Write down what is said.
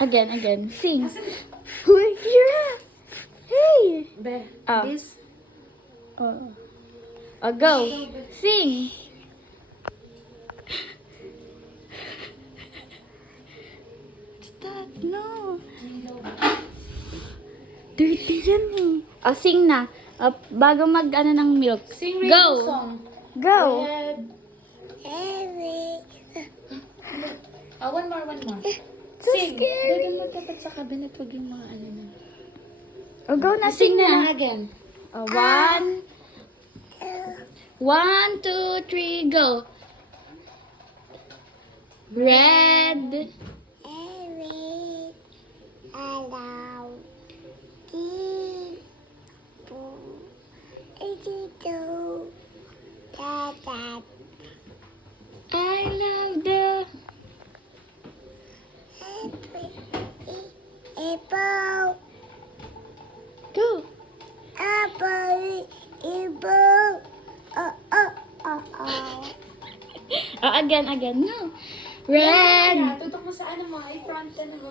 Again. Sing. Uy, Kira! Hey! Be, Oh. this. Oh. Oh, go. Sing. Stop, no. Dirty yan eh. Oh, sing na. Bago mag-ano ng milk. Sing Go. rainbow song. Go. Red. One more. So Sing. scary. Doon mo dapat sa cabinet, wag yung mga ano na. Oh, go na. Sing Sing na lang na. again. Oh, 1, 1, 2, 3, go. Red. I love the... Go. Oh, again. No. Red. Tutok mo sa ano mo, i-front ka na mo.